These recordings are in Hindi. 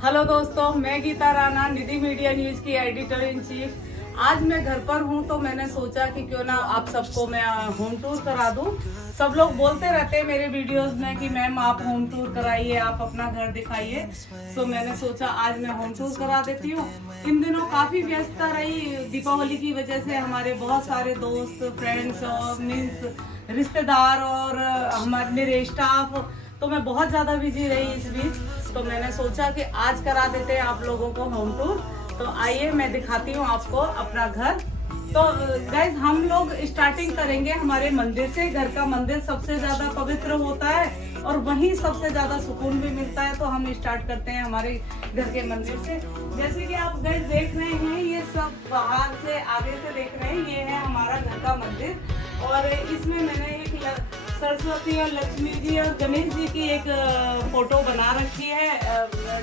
हेलो दोस्तों, मैं गीता राणा, निधि मीडिया न्यूज की एडिटर इन चीफ। आज मैं घर पर हूं तो मैंने सोचा कि क्यों ना आप सबको मैं होम टूर करा दूं। सब लोग बोलते रहते हैं मेरे वीडियोस में कि मैम आप होम टूर कराइए, आप अपना घर दिखाइए। तो मैंने सोचा आज मैं होम टूर करा देती हूँ। इन दिनों काफी व्यस्तता रही, दीपावली की वजह से हमारे बहुत सारे दोस्त, फ्रेंड्स और मीन्स रिश्तेदार और हमारे मेरे स्टाफ, तो मैं बहुत ज़्यादा बिजी रही इस बीच। तो मैंने सोचा कि आज करा देते हैं आप लोगों को होम टूर। तो आइए मैं दिखाती हूँ आपको अपना घर। तो गाइज हम लोग स्टार्टिंग करेंगे हमारे मंदिर से। घर का मंदिर सबसे ज़्यादा पवित्र होता है और वहीं सबसे ज़्यादा सुकून भी मिलता है। तो हम स्टार्ट करते हैं हमारे घर के मंदिर से। जैसे कि आप गाइज देख रहे हैं, ये सब बाहर से आगे से देख रहे हैं, ये है हमारा घर का मंदिर। और इसमें मैंने एक सरस्वती और लक्ष्मी जी और गणेश जी की एक फोटो बना रखी है,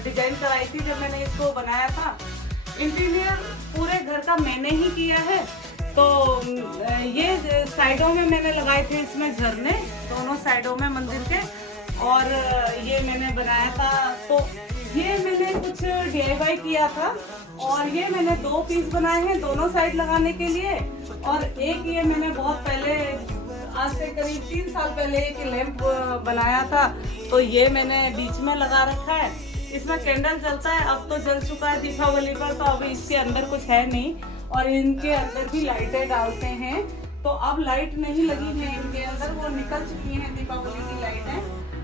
डिजाइन कराई थी जब मैंने इसको बनाया था। इंटीरियर पूरे घर का मैंने ही किया है। तो ये साइडों में मैंने लगाए थे इसमें झरने, दोनों साइडों में मंदिर के, और ये मैंने बनाया था। तो ये मैंने कुछ DIY किया था और ये मैंने 2 पीस बनाए हैं दोनों साइड लगाने के लिए। और एक ये मैंने बहुत पहले, आज से करीब 3 साल पहले एक लैंप बनाया था, तो ये मैंने बीच में लगा रखा है। इसमें कैंडल जलता है, अब तो जल चुका है दीपावली पर, तो अभी इसके अंदर कुछ है नहीं। और इनके अंदर भी लाइटें डालते हैं, तो अब लाइट नहीं लगी है इनके अंदर, वो निकल चुकी हैं दीपावली की लाइटें।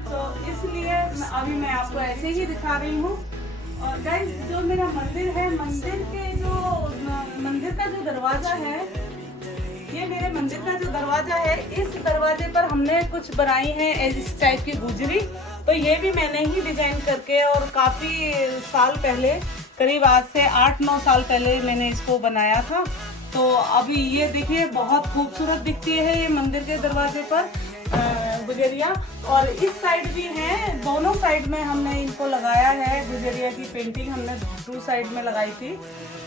तो इसलिए अभी मैं आपको ऐसे ही दिखा रही हूँ। और गाइस जो मेरा मंदिर है, मंदिर का जो दरवाजा है, ये मेरे मंदिर का जो दरवाजा है, इस दरवाजे पर हमने कुछ बनाई है इस टाइप की गुजरी। तो ये भी मैंने ही डिजाइन करके, और काफी साल पहले, करीब आज से 8-9 साल पहले मैंने इसको बनाया था। तो अभी ये देखिए बहुत खूबसूरत दिखती है ये मंदिर के दरवाजे पर गुजरिया। और इस साइड भी है, दोनों साइड में हमने इनको लगाया है। गुजरिया की पेंटिंग हमने 2 साइड में लगाई थी।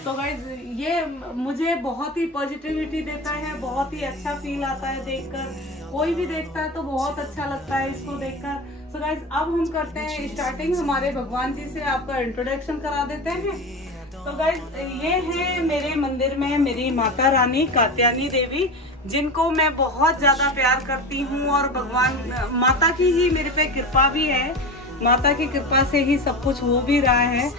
तो गाइज ये मुझे बहुत ही पॉजिटिविटी देता है, बहुत ही अच्छा फील आता है देखकर। कोई भी देखता है तो बहुत अच्छा लगता है इसको देखकर। तो गाइज अब हम करते हैं स्टार्टिंग हमारे भगवान जी से, आपका इंट्रोडक्शन करा देते हैं। तो गाइज ये है मेरे मंदिर में मेरी माता रानी कात्यायनी देवी, जिनको मैं बहुत ज्यादा प्यार करती हूँ। और भगवान माता की ही मेरे पे कृपा भी है, माता की कृपा से ही सब कुछ हो भी रहा है।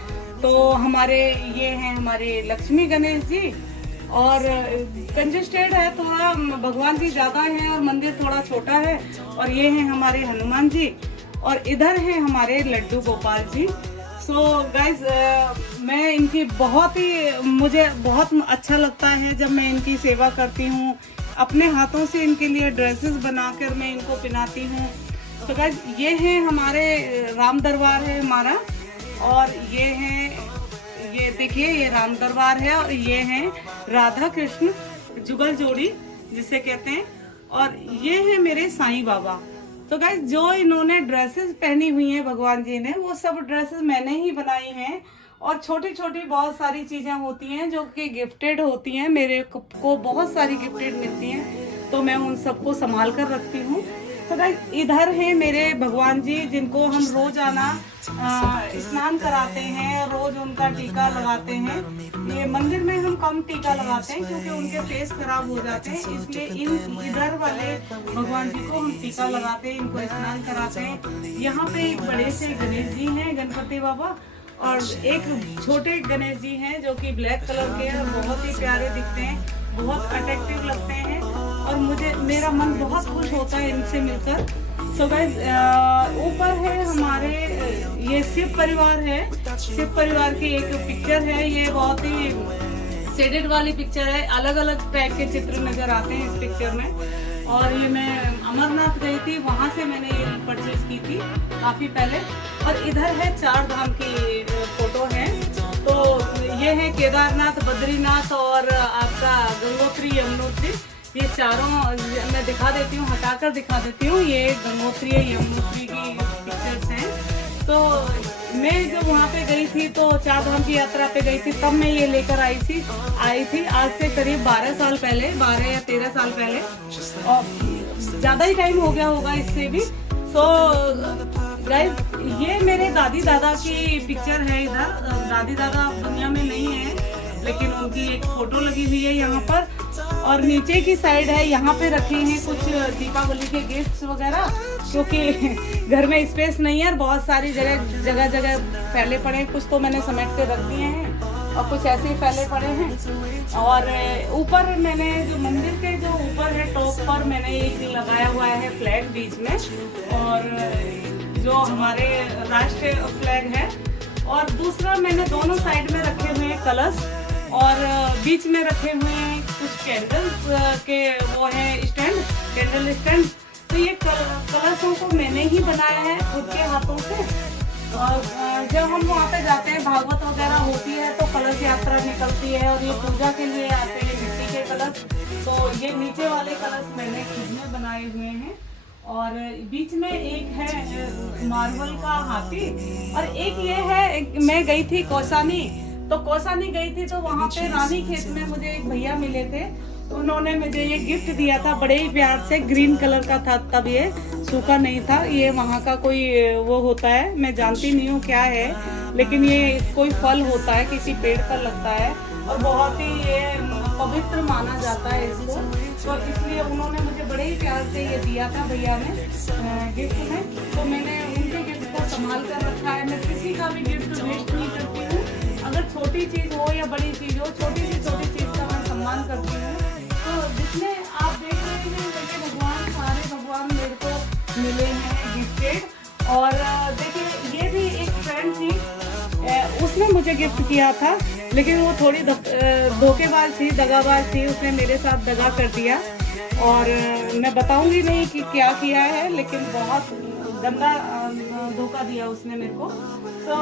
तो हमारे ये हैं हमारे लक्ष्मी गणेश जी, और कंजेस्टेड है थोड़ा, भगवान जी ज्यादा हैं और मंदिर थोड़ा छोटा है। और ये हैं हमारे हनुमान जी, और इधर हैं हमारे लड्डू गोपाल जी। सो गाइज मैं इनकी मुझे बहुत अच्छा लगता है जब मैं इनकी सेवा करती हूँ। अपने हाथों से इनके लिए ड्रेसेस बनाकर मैं इनको पहनाती हूँ। तो गाइज ये है हमारे राम दरबार है हमारा, और ये देखिए ये राम दरबार है, और ये हैं राधा कृष्ण जुगल जोड़ी जिसे कहते हैं। और ये है मेरे साईं बाबा। तो गाइस जो इन्होंने ड्रेसेस पहनी हुई हैं भगवान जी ने, वो सब ड्रेसेस मैंने ही बनाई हैं। और छोटी छोटी बहुत सारी चीजें होती हैं जो कि गिफ्टेड होती हैं, मेरे को बहुत सारी गिफ्टेड मिलती हैं, तो मैं उन सबको संभाल कर रखती हूँ। तो गाइस इधर हैं मेरे भगवान जी, जिनको हम रोजाना स्नान कराते हैं, रोज उनका टीका लगाते हैं। ये मंदिर में हम कम टीका लगाते हैं क्योंकि उनके फेस खराब हो जाते हैं, इसलिए इधर वाले भगवान जी को हम टीका लगाते हैं, इनको स्नान कराते हैं। यहाँ पे एक बड़े से गणेश जी हैं, गणपति बाबा, और एक छोटे गणेश जी हैं जो कि ब्लैक कलर के हैं, बहुत ही प्यारे दिखते हैं, बहुत अट्रैक्टिव लगते हैं, और मेरा मन बहुत खुश होता है इनसे मिलकर। सो गाइस ऊपर है हमारे ये शिव परिवार है, शिव परिवार की एक पिक्चर है। ये बहुत ही शेडेड वाली पिक्चर है, अलग अलग टाइप के चित्र नजर आते हैं इस पिक्चर में। और ये मैं अमरनाथ गई थी, वहां से मैंने ये परचेज की थी काफी पहले। और इधर है 4 धाम की फोटो है। तो ये है केदारनाथ, बद्रीनाथ और आपका गंगोत्री, यमुनोत्री। ये चारों मैं दिखा देती हूँ, हटाकर दिखा देती हूँ। ये गंगोत्री, यमुनोत्री की पिक्चर्स हैं। तो मैं जब वहाँ पे गई थी, तो 4 धाम की यात्रा पे गई थी, तब मैं ये लेकर आई थी आज से करीब 12 साल पहले, 12 या 13 साल पहले, और ज़्यादा ही टाइम हो गया होगा इससे भी। तो गाइस ये मेरे दादी दादा की पिक्चर है। इधर दादी दादा दुनिया में नहीं है, लेकिन उनकी एक फोटो लगी हुई है यहाँ पर। और नीचे की साइड है, यहाँ पे रखे हैं कुछ दीपावली के गिफ्ट्स वगैरह, क्योंकि घर में स्पेस नहीं है और बहुत सारी जगह जगह फैले पड़े हैं। कुछ तो मैंने समेट के रख दिए हैं और कुछ ऐसे ही फैले पड़े हैं। और ऊपर मैंने जो मंदिर के जो ऊपर है टॉप पर मैंने एक लगाया हुआ है फ्लैग बीच में, और जो हमारे राष्ट्रीय फ्लैग है। और दूसरा मैंने दोनों साइड में रखे हुए हैं कलश, और बीच में रखे हुए हैं कुछ कैंडल्स के वो है स्टैंड, कैंडल स्टैंड। तो ये कलशों को मैंने ही बनाया है खुद के हाथों से। और जब हम वहाँ पे जाते हैं, भागवत वगैरह होती है तो कलश यात्रा निकलती है और ये पूजा के लिए आते हैं मिट्टी के कलश। तो ये नीचे वाले कलश मैंने खुद में बनाए हुए हैं। और बीच में एक है मार्बल का हाथी, और एक ये है, मैं गई थी कौसानी, तो कौसानी गई थी तो वहाँ पे रानी खेत में मुझे एक भैया मिले थे। उन्होंने मुझे ये गिफ्ट दिया था बड़े ही प्यार से, ग्रीन कलर का था तब, ये सूखा नहीं था। ये वहाँ का कोई वो होता है, मैं जानती नहीं हूँ क्या है, लेकिन ये कोई फल होता है, किसी पेड़ पर लगता है और बहुत ही ये पवित्र माना जाता है इसको। तो इसलिए उन्होंने मुझे बड़े ही प्यार से ये दिया था भैया ने गिफ्ट में। तो मैंने उनके गिफ्ट को संभाल कर रखा है। मैं किसी का भी गिफ्ट वेस्ट नहीं करती हूँ, अगर छोटी चीज़ हो या बड़ी चीज़ हो, छोटी चीज़ का मैं सम्मान करती हूँ। तो जिसमें आप देख रहे हैं देखिए भगवान, सारे भगवान मेरे को मिले हैं गिफ्टेड। और देखिए ये भी एक फ्रेंड थी, उसने मुझे गिफ्ट किया था, लेकिन वो थोड़ी धोखेबाज थी, दगाबाज थी, उसने मेरे साथ दगा कर दिया। और मैं बताऊंगी नहीं कि क्या किया है, लेकिन बहुत गंदा धोखा दिया उसने मेरे को। तो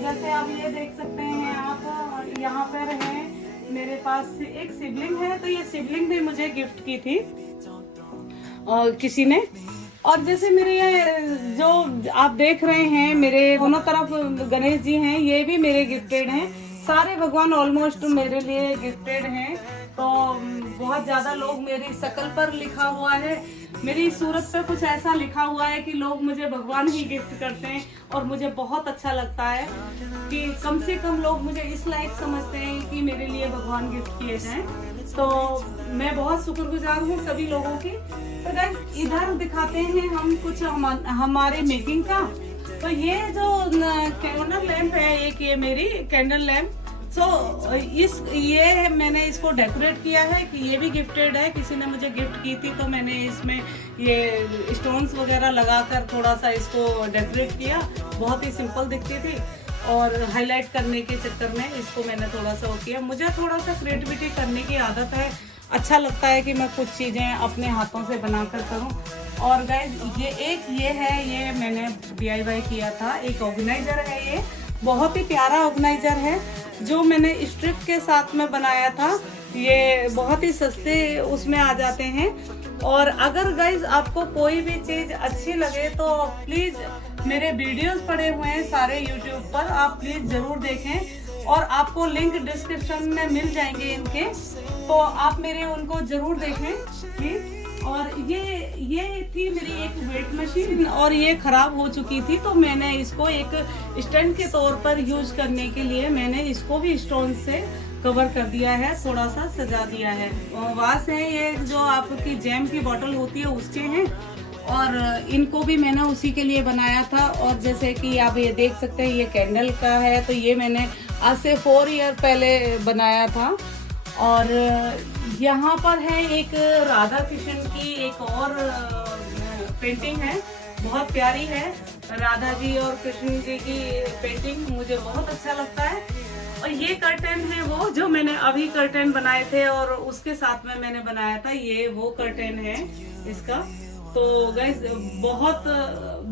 जैसे आप ये देख सकते हैं आप, यहाँ पर है मेरे पास एक सिबलिंग है, तो ये सिबलिंग भी मुझे गिफ्ट की थी किसी ने। और जैसे मेरे ये जो आप देख रहे हैं, मेरे दोनों तरफ गणेश जी हैं, ये भी मेरे गिफ्टेड हैं। सारे भगवान ऑलमोस्ट मेरे लिए गिफ्टेड हैं। तो बहुत ज्यादा लोग मेरी शक्ल पर लिखा हुआ है, मेरी सूरत पे कुछ ऐसा लिखा हुआ है कि लोग मुझे भगवान ही गिफ्ट करते हैं। और मुझे बहुत अच्छा लगता है कि कम से कम लोग मुझे इस लायक समझते हैं कि मेरे लिए भगवान गिफ्ट किए जाएं। तो मैं बहुत शुक्रगुजार हूँ सभी लोगों की। तो गाइस इधर दिखाते हैं हम कुछ हमारे मेकिंग का। तो ये जो कैंडल लैंप है, एक ये मेरी कैंडल लैंप, ये मैंने इसको डेकोरेट किया है कि ये भी गिफ्टेड है, किसी ने मुझे गिफ्ट की थी। तो मैंने इसमें ये स्टोन्स वगैरह लगाकर थोड़ा सा इसको डेकोरेट किया, बहुत ही सिंपल दिखती थी। और हाईलाइट करने के चक्कर में इसको मैंने थोड़ा सा वो किया। मुझे थोड़ा सा क्रिएटिविटी करने की आदत है, अच्छा लगता है कि मैं कुछ चीज़ें अपने हाथों से बनाकर करूं। और गाइस ये है, ये मैंने DIY किया था, एक ऑर्गेनाइजर है। ये बहुत ही प्यारा ऑर्गेनाइजर है जो मैंने स्ट्रिप के साथ में बनाया था। ये बहुत ही सस्ते उसमें आ जाते हैं। और अगर गाइज आपको कोई भी चीज़ अच्छी लगे तो प्लीज़, मेरे वीडियोस पड़े हुए हैं सारे YouTube पर, आप प्लीज़ ज़रूर देखें। और आपको लिंक डिस्क्रिप्शन में मिल जाएंगे इनके, तो आप मेरे उनको ज़रूर देखें प्लीज़। और ये थी मेरी एक वेट मशीन, और ये ख़राब हो चुकी थी, तो मैंने इसको एक स्टैंड के तौर पर यूज करने के लिए मैंने इसको भी स्टोन से कवर कर दिया है, थोड़ा सा सजा दिया है। वास है ये जो आपकी जैम की बोतल होती है उसके हैं, और इनको भी मैंने उसी के लिए बनाया था। और जैसे कि आप ये देख सकते हैं, ये कैंडल का है, तो ये मैंने आज से 4 ईयर पहले बनाया था। और यहाँ पर है एक राधा कृष्ण की एक और पेंटिंग है, बहुत प्यारी है। राधा जी और कृष्ण जी की पेंटिंग मुझे बहुत अच्छा लगता है। और ये कर्टन है वो जो मैंने अभी कर्टन बनाए थे, और उसके साथ में मैंने बनाया था, ये वो कर्टन है इसका। तो गाइस बहुत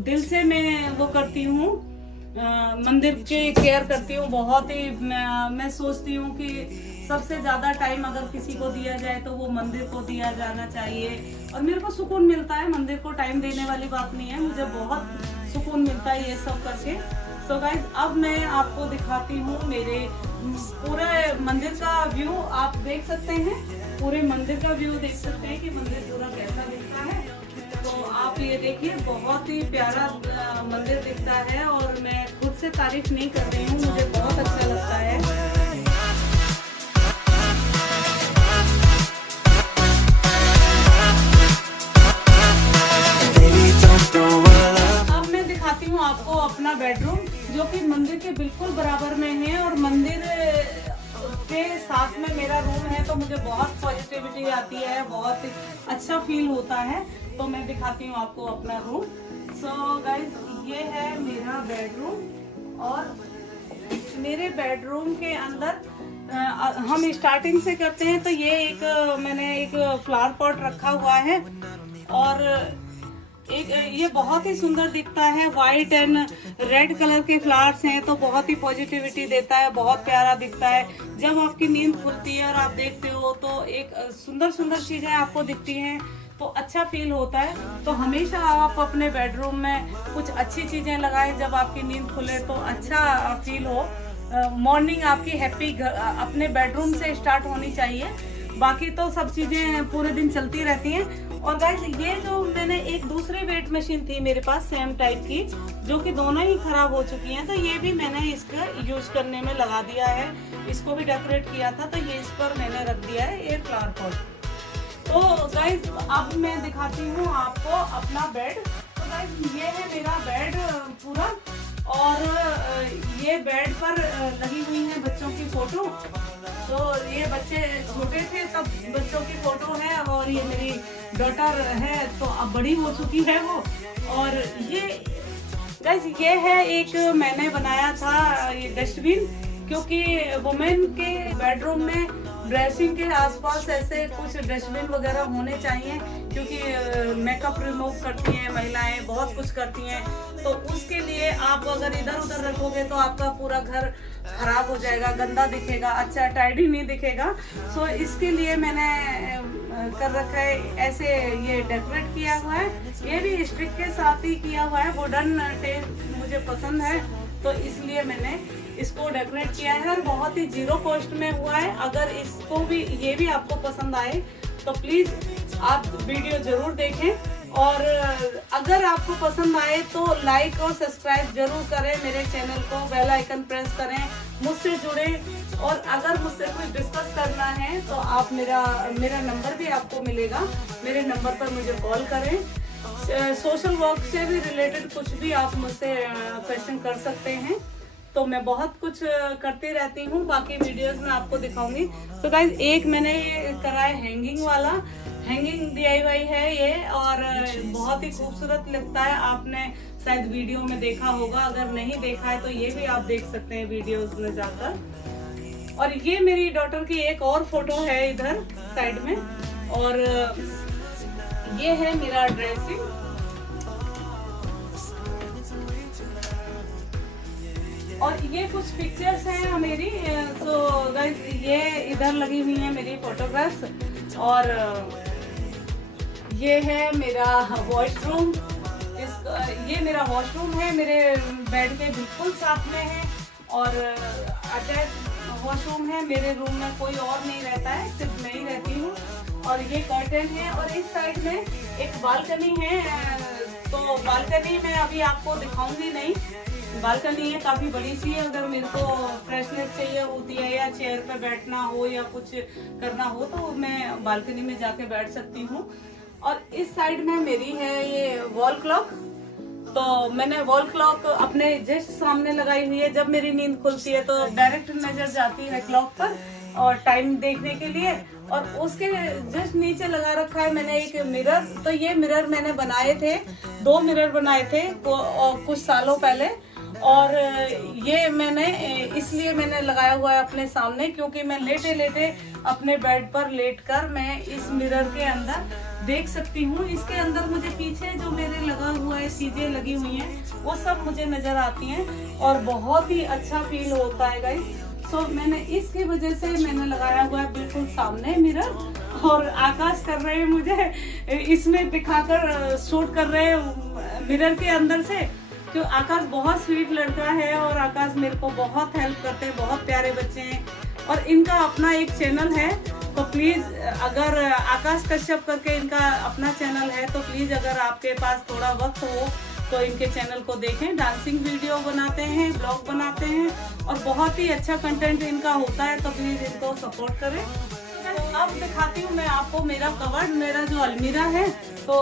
दिल से मैं वो करती हूँ, मंदिर की केयर करती हूँ बहुत ही। मैं सोचती हूँ कि सबसे ज़्यादा टाइम अगर किसी को दिया जाए तो वो मंदिर को दिया जाना चाहिए। और मेरे को सुकून मिलता है, मंदिर को टाइम देने वाली बात नहीं है, मुझे बहुत सुकून मिलता है ये सब करके। तो गाइज अब मैं आपको दिखाती हूँ मेरे पूरे मंदिर का व्यू। आप देख सकते हैं, पूरे मंदिर का व्यू देख सकते हैं कि मंदिर पूरा कैसा दिखता है। तो आप आप ये देखिए, बहुत ही प्यारा मंदिर दिखता है और मैं खुद से तारीफ नहीं कर रही हूँ, मुझे बहुत अच्छा लगता है। अब मैं दिखाती हूँ आपको अपना बेडरूम, जो कि मंदिर के बिल्कुल बराबर में है और मंदिर के साथ में मेरा रूम है, तो मुझे बहुत पॉजिटिविटी आती है, बहुत अच्छा फील होता है। तो मैं दिखाती हूँ आपको अपना रूम। सो गाइस, ये है मेरा बेडरूम और मेरे बेडरूम के अंदर हम स्टार्टिंग से करते हैं। तो ये मैंने एक फ्लावर पॉट रखा हुआ है और ये बहुत ही सुंदर दिखता है। वाइट एंड रेड कलर के फ्लावर्स हैं, तो बहुत ही पॉजिटिविटी देता है, बहुत प्यारा दिखता है। जब आपकी नींद खुलती है और आप देखते हो तो एक सुंदर सुंदर चीजें आपको दिखती हैं, तो अच्छा फील होता है। तो हमेशा आप अपने बेडरूम में कुछ अच्छी चीजें लगाएं, जब आपकी नींद खुले तो अच्छा फील हो। मॉर्निंग आपकी हैप्पी अपने बेडरूम से स्टार्ट होनी चाहिए, बाकी तो सब चीजें पूरे दिन चलती रहती हैं। और गाइस, ये जो मैंने एक दूसरी वेट मशीन थी मेरे पास सेम टाइप की, जो कि दोनों ही खराब हो चुकी हैं, तो ये भी मैंने इसका यूज करने में लगा दिया है। इसको भी डेकोरेट किया था, तो ये इस पर मैंने रख दिया है ये फ्लावर पॉट। तो गाइस, अब मैं दिखाती हूँ आपको अपना बेड। तो गाइस, ये है मेरा बेड पूरा, और ये बेड पर लगी हुई है बच्चों की फोटो। तो ये बच्चे छोटे थे तब बच्चों की फोटो है, और ये मेरी डॉटर है तो अब बड़ी हो चुकी है वो। और ये गाइस, ये है एक मैंने बनाया था ये डस्टबिन, क्योंकि वुमेन के बेडरूम में ड्रेसिंग के आसपास ऐसे कुछ डस्टबिन वगैरह होने चाहिए, क्योंकि मेकअप रिमूव करती हैं महिलाएं, बहुत कुछ करती हैं। तो उसके लिए आप अगर इधर उधर रखोगे तो आपका पूरा घर खराब हो जाएगा, गंदा दिखेगा, अच्छा टाइडी नहीं दिखेगा। सो इसके लिए मैंने कर रखा है ऐसे, ये डेकोरेट किया हुआ है। ये भी स्टिक के साथ ही किया हुआ है, वुडन टेस्ट मुझे पसंद है, तो इसलिए मैंने इसको डेकोरेट किया है और बहुत ही जीरो कॉस्ट में हुआ है। अगर इसको भी ये भी आपको पसंद आए तो प्लीज आप वीडियो जरूर देखें, और अगर आपको पसंद आए तो लाइक और सब्सक्राइब जरूर करें मेरे चैनल को, बेल आइकन प्रेस करें, मुझसे जुड़े। और अगर मुझसे कुछ डिस्कस करना है तो आप मेरा नंबर भी आपको मिलेगा, मेरे नंबर पर मुझे कॉल करें। सोशल वर्क से भी रिलेटेड कुछ भी आप मुझसे क्वेश्चन कर सकते हैं, तो मैं बहुत कुछ करती रहती हूँ, बाकी वीडियोस में आपको दिखाऊंगी। तो गाइस, एक मैंने करा है हैंगिंग वाला, हैंगिंग DIY है ये, और बहुत ही खूबसूरत लगता है। आपने शायद वीडियो में देखा होगा, अगर नहीं देखा है तो ये भी आप देख सकते हैं वीडियोस में जाकर। और ये मेरी डॉटर की एक और फोटो है इधर साइड में, और ये है मेरा ड्रेसिंग। और ये कुछ पिक्चर्स हैं मेरी। तो गाइस, ये इधर लगी हुई है मेरी फोटोग्राफ्स, और ये है मेरा वॉशरूम। ये मेरा वॉशरूम है, मेरे बेड के बिल्कुल साथ में है, और अटैच वॉशरूम है। मेरे रूम में कोई और नहीं रहता है, सिर्फ मैं ही रहती हूँ। और ये कर्टन है, और इस साइड में एक बालकनी है। तो बालकनी में अभी आपको दिखाऊंगी नहीं, बालकनी है काफी बड़ी सी है। अगर मेरे को फ्रेशनेस चाहिए होती है, या चेयर पे बैठना हो, या कुछ करना हो, तो मैं बालकनी में जाके बैठ सकती हूँ। और इस साइड में मेरी है ये वॉल क्लॉक। तो मैंने वॉल क्लॉक अपने जस्ट सामने लगाई हुई है। जब मेरी नींद खुलती है तो डायरेक्ट नजर जाती है क्लॉक पर, और टाइम देखने के लिए। और उसके जस्ट नीचे लगा रखा है मैंने एक मिरर। तो ये मिरर मैंने बनाए थे, 2 मिरर बनाए थे कुछ सालों पहले, और ये मैंने इसलिए मैंने लगाया हुआ है अपने सामने, क्योंकि मैं लेटे लेटे अपने बेड पर लेटकर मैं इस मिरर के अंदर देख सकती हूँ। इसके अंदर मुझे पीछे जो मेरे लगा हुआ है, चीजें लगी हुई हैं, वो सब मुझे नजर आती हैं, और बहुत ही अच्छा फील होता है गाइस। सो मैंने इसकी वजह से मैंने लगाया हुआ है बिल्कुल सामने मिरर। और आकाश कर रहे हैं मुझे इसमें दिखाकर शूट कर रहे हैं मिरर के अंदर से, क्यों आकाश बहुत स्वीट लड़का है, और आकाश मेरे को बहुत हेल्प करते हैं, बहुत प्यारे बच्चे हैं। और इनका अपना एक चैनल है, तो प्लीज़ अगर आकाश कश्यप करके इनका अपना चैनल है, तो प्लीज़ अगर आपके पास थोड़ा वक्त हो तो इनके चैनल को देखें। डांसिंग वीडियो बनाते हैं, ब्लॉग बनाते हैं और बहुत ही अच्छा कंटेंट इनका होता है, तो प्लीज़ इनको सपोर्ट करें। अब दिखाती हूँ मैं आपको मेरा कवर्ड, मेरा जो अलमीरा है। तो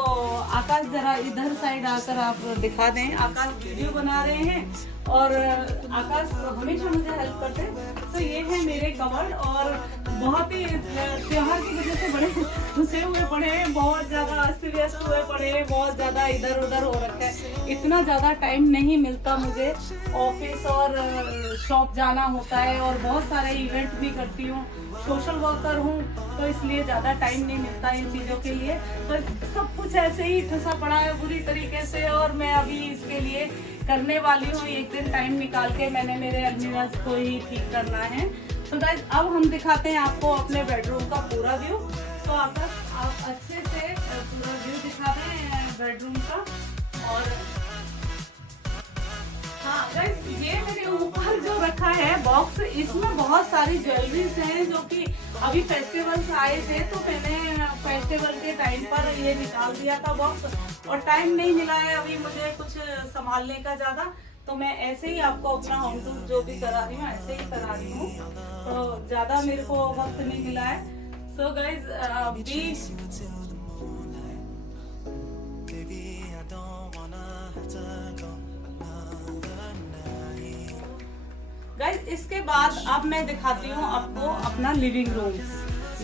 आकाश जरा इधर साइड आकर आप दिखा दें। आकाश वीडियो बना रहे हैं और आकाश हमेशा मुझे हेल्प करते हैं। तो ये है मेरे कवर्ड और बहुत ही त्योहार की वजह से बड़े घुसे हुए पड़े हैं, बहुत ज़्यादा अस्त व्यस्त हुए पड़े हैं, बहुत ज़्यादा इधर उधर हो रखा है। इतना ज़्यादा टाइम नहीं मिलता मुझे, ऑफिस और शॉप जाना होता है और बहुत सारे इवेंट भी करती हूँ, सोशल वर्कर हूँ, तो इसलिए ज़्यादा टाइम नहीं मिलता इन चीज़ों के लिए। तो सब कुछ ऐसे ही ठसा पड़ा है बुरी तरीके से और मैं अभी इसके लिए करने वाली हूँ। एक दिन टाइम निकाल के मैंने मेरे अलमीरा को ही ठीक करना है। तो गाइस अब हम दिखाते हैं आपको अपने बेडरूम का पूरा व्यू। तो आप अच्छे से पूरा व्यू दिखा दें बेडरूम का। और हाँ गाइस, ये मेरे ऊपर जो रखा है बॉक्स, इसमें बहुत सारी ज्वेलरीज हैं जो कि अभी फेस्टिवल्स आए थे, तो मैंने फेस्टिवल के टाइम पर ये निकाल दिया था बॉक्स और टाइम नहीं मिला है अभी मुझे कुछ संभालने का ज़्यादा। तो मैं ऐसे ही आपको अपना होम टूर जो भी करा रही हूँ ऐसे ही करा रही हूँ, तो ज़्यादा मेरे को वक्त नहीं मिला है। सो गाइज गाइज इसके बाद अब मैं दिखाती हूँ आपको अपना लिविंग रूम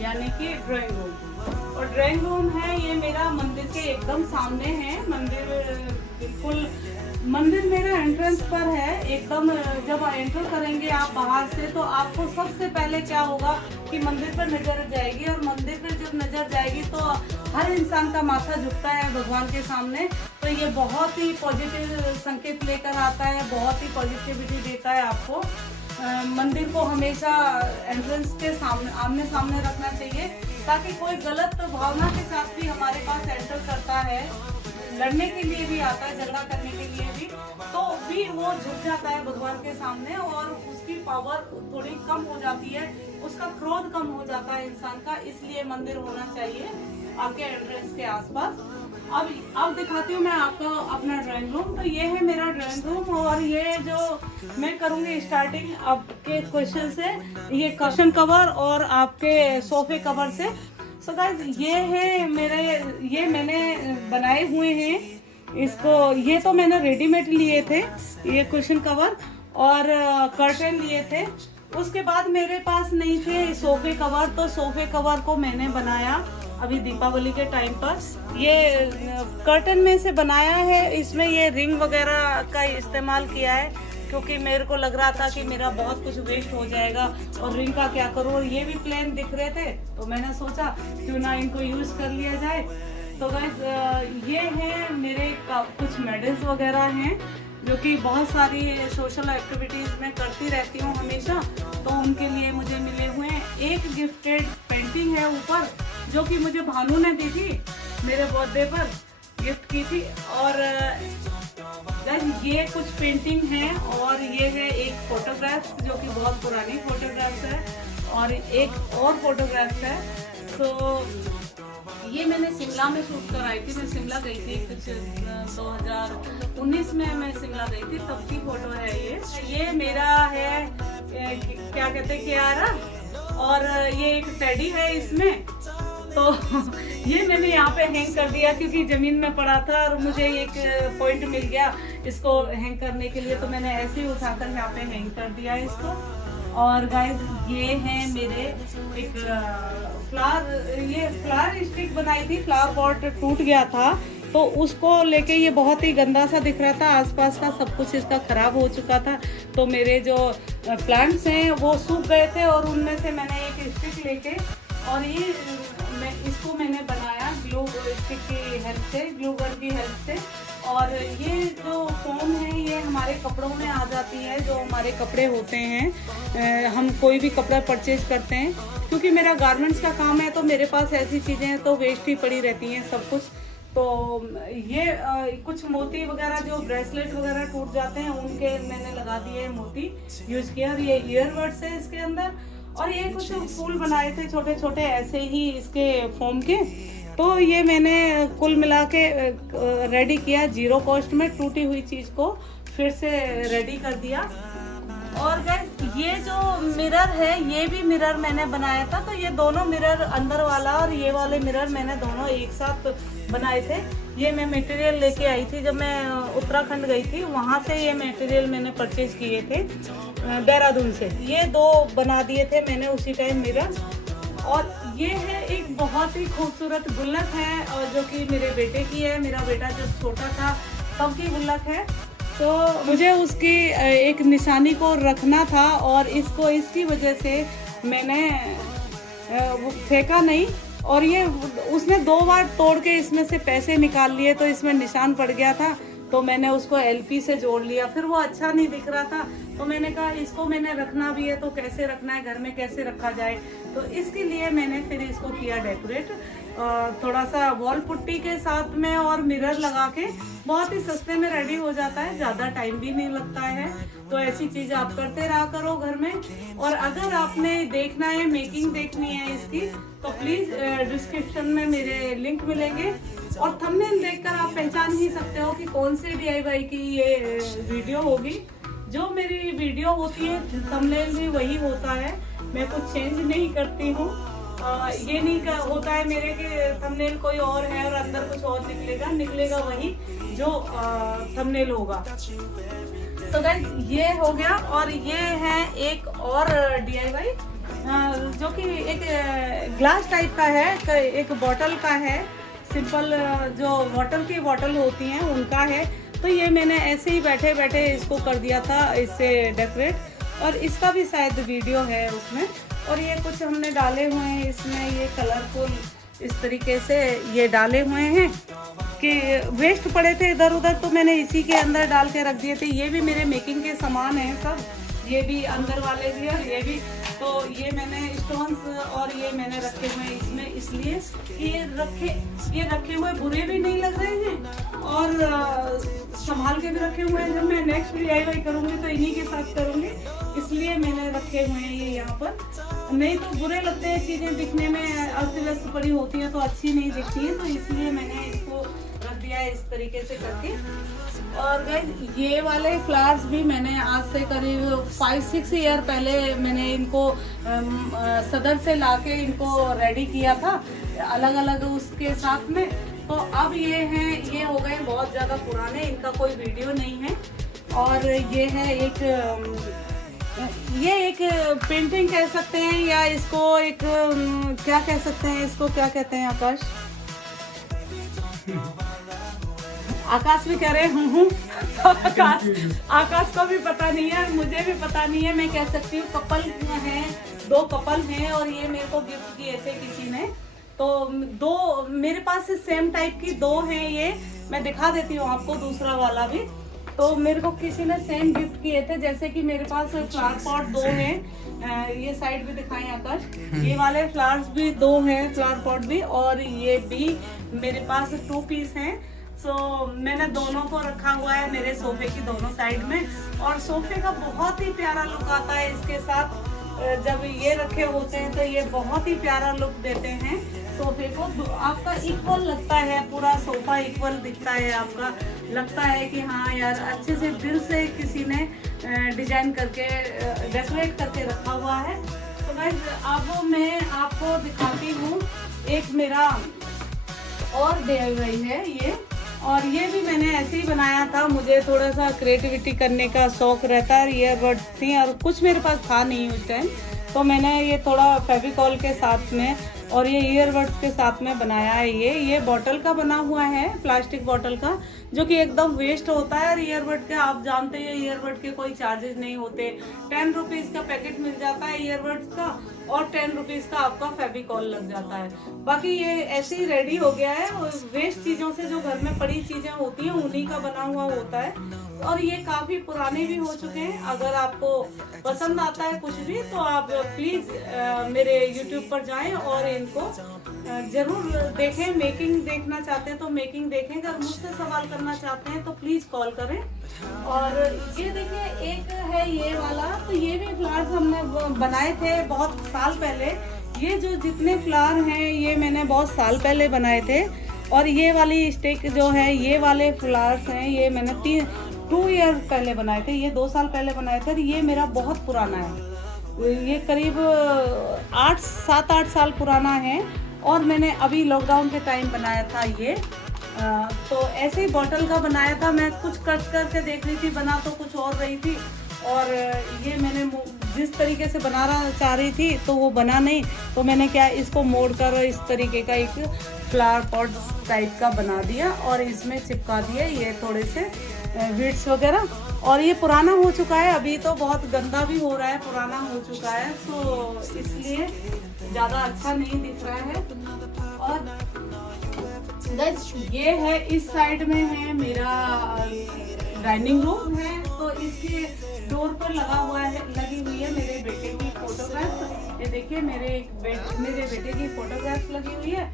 यानी कि ड्राइंग रूम। और ड्राइंग रूम है ये मेरा मंदिर के एकदम सामने है। मंदिर मेरा एंट्रेंस पर है एकदम। जब एंटर करेंगे आप बाहर से तो आपको सबसे पहले क्या होगा कि मंदिर पर नजर जाएगी और मंदिर पर जब नजर जाएगी तो हर इंसान का माथा झुकता है भगवान के सामने। तो ये बहुत ही पॉजिटिव संकेत लेकर आता है, बहुत ही पॉजिटिविटी देता है आपको। मंदिर को हमेशा एंट्रेंस के सामने आमने सामने रखना चाहिए ताकि कोई गलत भावना के साथ भी हमारे पास एंटर करता है, लड़ने के लिए भी आता है, झगड़ा करने के लिए भी, तो भी वो झुक जाता है भगवान के सामने और उसकी पावर थोड़ी कम हो जाती है, उसका क्रोध कम हो जाता है इंसान का। इसलिए मंदिर होना चाहिए आपके एंट्रेंस के आसपास। अब दिखाती हूँ मैं आपको अपना ड्राइंग रूम। तो ये है मेरा ड्राइंग रूम और ये जो मैं करूँगी स्टार्टिंग आपके क्वेश्चन से, ये क्वेश्चन कवर और आपके सोफे कवर से। सो गाइस ये है ये मैंने बनाए हुए हैं इसको। ये तो मैंने रेडीमेड लिए थे, ये क्वेश्चन कवर और कर्टन लिए थे। उसके बाद मेरे पास नहीं थे सोफे कवर, तो सोफे कवर को मैंने बनाया अभी दीपावली के टाइम पर। ये कर्टन में से बनाया है, इसमें ये रिंग वगैरह का इस्तेमाल किया है क्योंकि मेरे को लग रहा था कि मेरा बहुत कुछ वेस्ट हो जाएगा और रिंग का क्या करूँ। और ये भी प्लेन दिख रहे थे तो मैंने सोचा क्यों ना इनको यूज़ कर लिया जाए। तो गाइस ये है मेरे कुछ मेडल्स वगैरह हैं जो कि बहुत सारी सोशल एक्टिविटीज़ में करती रहती हूँ हमेशा, तो उनके लिए मुझे मिले हुए हैं। एक गिफ्टेड पेंटिंग है ऊपर जो कि मुझे भानु ने दी थी, मेरे बर्थडे पर गिफ्ट की थी। और ये कुछ पेंटिंग है और ये है एक फोटोग्राफ जो कि बहुत पुरानी फोटोग्राफ है और एक और फोटोग्राफ है। तो ये मैंने शिमला में शूट कराई थी, मैं शिमला गई थी कुछ 2019 में मैं शिमला गई थी, तब की फोटो है ये मेरा है क्या कहते हैं कियारा, और ये एक टेडी है इसमें। तो ये मैंने यहाँ पे हैंग कर दिया क्योंकि जमीन में पड़ा था और मुझे एक पॉइंट मिल गया इसको हैंग करने के लिए, तो मैंने ऐसे ही उठाकर यहाँ पे हैंग कर दिया इसको। और गाइस ये है मेरे एक फ्लावर स्टिक बनाई थी, फ्लावर पॉट टूट गया था तो उसको लेके ये बहुत ही गंदा सा दिख रहा था, आसपास का सब कुछ इसका खराब हो चुका था। तो मेरे जो प्लांट्स हैं वो सूख गए थे और उनमें से मैंने एक स्टिक लेके और ये इसको मैंने बनाया ग्लू स्टिक की हेल्प से, ग्लू गन की हेल्प से। और ये जो फोम है ये हमारे कपड़ों में आ जाती है, जो हमारे कपड़े होते हैं, हम कोई भी कपड़ा परचेज करते हैं, क्योंकि मेरा गारमेंट्स का काम है तो मेरे पास ऐसी चीज़ें हैं तो वेस्ट ही पड़ी रहती हैं सब कुछ। तो ये कुछ मोती वगैरह जो ब्रेसलेट वगैरह टूट जाते हैं उनके मैंने लगा दिए मोती यूज़ किया। और ये ईयरबड्स है इसके अंदर और ये कुछ फूल बनाए थे छोटे छोटे ऐसे ही इसके फोम के। तो ये मैंने कुल मिला के रेडी किया 0 कॉस्ट में, टूटी हुई चीज़ को फिर से रेडी कर दिया। और गाइस ये जो मिरर है ये भी मिरर मैंने बनाया था। तो ये दोनों मिरर, अंदर वाला और ये वाले मिरर, मैंने दोनों एक साथ बनाए थे। ये मैं मटेरियल लेके आई थी जब मैं उत्तराखंड गई थी, वहाँ से ये मटेरियल मैंने परचेज किए थे देहरादून से। ये 2 बना दिए थे मैंने उसी टाइम मिरर। और ये है एक बहुत ही खूबसूरत गुल्लक है, और जो कि मेरे बेटे की है। मेरा बेटा जब छोटा था तब की गुल्लक है। तो मुझे उसकी एक निशानी को रखना था, और इसको इसकी वजह से मैंने फेंका नहीं। और ये उसने 2 बार तोड़ के इसमें से पैसे निकाल लिए, तो इसमें निशान पड़ गया था। तो मैंने उसको एलपी से जोड़ लिया, फिर वो अच्छा नहीं दिख रहा था। तो मैंने कहा इसको मैंने रखना भी है, तो कैसे रखना है, घर में कैसे रखा जाए। तो इसके लिए मैंने फिर इसको किया डेकोरेट थोड़ा सा वॉल पुट्टी के साथ में और मिरर लगा के। बहुत ही सस्ते में रेडी हो जाता है, ज़्यादा टाइम भी नहीं लगता है। तो ऐसी चीज़ आप करते रहा करो घर में। और अगर आपने देखना है, मेकिंग देखनी है इसकी, तो प्लीज़ डिस्क्रिप्शन में मेरे लिंक मिलेंगे, और थंबनेल देखकर आप पहचान ही सकते हो कि कौन से DIY की ये वीडियो होगी। जो मेरी वीडियो होती है थंबनेल भी वही होता है, मैं कुछ चेंज नहीं करती हूँ। ये नहीं होता है मेरे के थंबनेल कोई और है और अंदर कुछ और निकलेगा वही जो थंबनेल होगा। तो गाइस ये हो गया। और ये है एक और DIY जो कि एक ग्लास टाइप का है, एक बॉटल का है, सिंपल जो वाटर की बॉटल होती हैं उनका है। तो ये मैंने ऐसे ही बैठे बैठे इसको कर दिया था इससे डेकोरेट, और इसका भी शायद वीडियो है उसमें। और ये कुछ हमने डाले हुए हैं इसमें, ये कलरफुल इस तरीके से ये डाले हुए हैं कि वेस्ट पड़े थे इधर उधर, तो मैंने इसी के अंदर डाल के रख दिए थे। ये भी मेरे मेकिंग के सामान हैं सब, ये भी अंदर वाले भी और ये भी। तो ये मैंने स्टोन्स और ये मैंने रखे हुए हैं इसमें, इसलिए कि ये रखे हुए बुरे भी नहीं लग रहे हैं, और संभाल के भी रखे हुए हैं। जब मैं नेक्स्ट DIY करूँगी तो इन्हीं के साथ करूँगी, इसलिए मैंने रखे हुए हैं ये यहाँ पर। नहीं तो बुरे लगते हैं, चीज़ें दिखने में अस्त व्यस्त पड़ी होती है तो अच्छी नहीं दिखती है, तो इसलिए मैंने इसको रख दिया है इस तरीके से करके। और गाइस ये वाले फ्लावर्स भी मैंने आज से करीब 5-6 ईयर पहले मैंने इनको सदर से लाके इनको रेडी किया था अलग अलग उसके साथ में। तो अब ये हैं, ये हो गए बहुत ज़्यादा पुराने, इनका कोई वीडियो नहीं है। और ये है एक पेंटिंग कह सकते हैं, या इसको एक क्या कह सकते हैं, इसको क्या कहते हैं आकाश भी कह रहे हूँ। तो आकाश को भी पता नहीं है, मुझे भी पता नहीं है। मैं कह सकती हूँ कपल हैं, 2 कपल हैं, और ये मेरे को गिफ्ट किए थे किसी ने। तो 2 मेरे पास सेम टाइप की 2 हैं, ये मैं दिखा देती हूँ आपको दूसरा वाला भी। तो मेरे को किसी ने सेम गिफ्ट किए थे, जैसे कि मेरे पास फ्लावर पॉट 2 हैं, ये साइड भी दिखाएं आकाश, ये वाले फ्लावर्स भी 2 हैं, फ्लावर पॉट भी, और ये भी मेरे पास 2 पीस हैं। सो मैंने दोनों को रखा हुआ है मेरे सोफे की दोनों साइड में, और सोफे का बहुत ही प्यारा लुक आता है इसके साथ। जब ये रखे होते हैं तो ये बहुत ही प्यारा लुक देते हैं सोफे को। आपका इक्वल लगता है, पूरा सोफा इक्वल दिखता है आपका, लगता है कि हाँ यार अच्छे से दिल से किसी ने डिजाइन करके डेकोरेट करके रखा हुआ है। तो गाइस अब मैं आपको दिखाती हूँ एक मेरा और DIY है ये, और ये भी मैंने ऐसे ही बनाया था। मुझे थोड़ा सा क्रिएटिविटी करने का शौक रहता है। ईयरबड्स थी और कुछ मेरे पास था नहीं उस टाइम, तो मैंने ये थोड़ा फेविकॉल के साथ में और ये ईयरबड्स के साथ में बनाया है। ये बॉटल का बना हुआ है, प्लास्टिक बॉटल का, जो कि एकदम वेस्ट होता है। और ईयरबड के आप जानते हैं ईयरबड के कोई चार्जेस नहीं होते। 10 रुपीज़ का पैकेट मिल जाता है ईयरबड्स का, और 10 रुपीज़ का आपका फेविकॉल लग जाता है। बाकी ये ऐसे ही रेडी हो गया है। वेस्ट चीज़ों से जो घर में पड़ी चीज़ें होती हैं उन्हीं का बना हुआ होता है। और ये काफ़ी पुराने भी हो चुके हैं। अगर आपको पसंद आता है कुछ भी तो आप प्लीज़ मेरे YouTube पर जाएं और इनको ज़रूर देखें। मेकिंग देखना चाहते हैं तो मेकिंग देखें, अगर मुझसे सवाल करना चाहते हैं तो प्लीज़ कॉल करें। और ये देखिए एक है ये वाला, तो ये भी फ्लावर्स हमने बनाए थे बहुत साल पहले। ये जो जितने फ्लावर हैं ये मैंने बहुत साल पहले बनाए थे। और ये वाली स्टिक जो है, ये वाले फ्लावर्स हैं, ये मैंने 2 ईयर पहले बनाए थे, ये 2 साल पहले बनाए थे। ये मेरा बहुत पुराना है, ये करीब 7-8 साल पुराना है। और मैंने अभी लॉकडाउन के टाइम बनाया था ये। तो ऐसे ही बॉटल का बनाया था। मैं कुछ कट करके देख रही थी, बना तो कुछ और रही थी। और ये मैंने जिस तरीके से बनाना चाह रही थी तो वो बना नहीं, तो मैंने क्या इसको मोड़ कर इस तरीके का एक फ्लावर पॉट टाइप का बना दिया और इसमें चिपका दिया ये थोड़े से बीड्स वगैरह। और ये पुराना हो चुका है, अभी तो बहुत गंदा भी हो रहा है, पुराना हो चुका है, तो इसलिए ज़्यादा अच्छा नहीं दिख रहा है। और ये है इस साइड में है मेरा डाइनिंग रूम है, तो इसके डोर पर लगा हुआ है, लगी हुई है मेरे बेटे की फोटोग्राफ। ये देखिए मेरे बेटे की फोटोग्राफ लगी हुई है।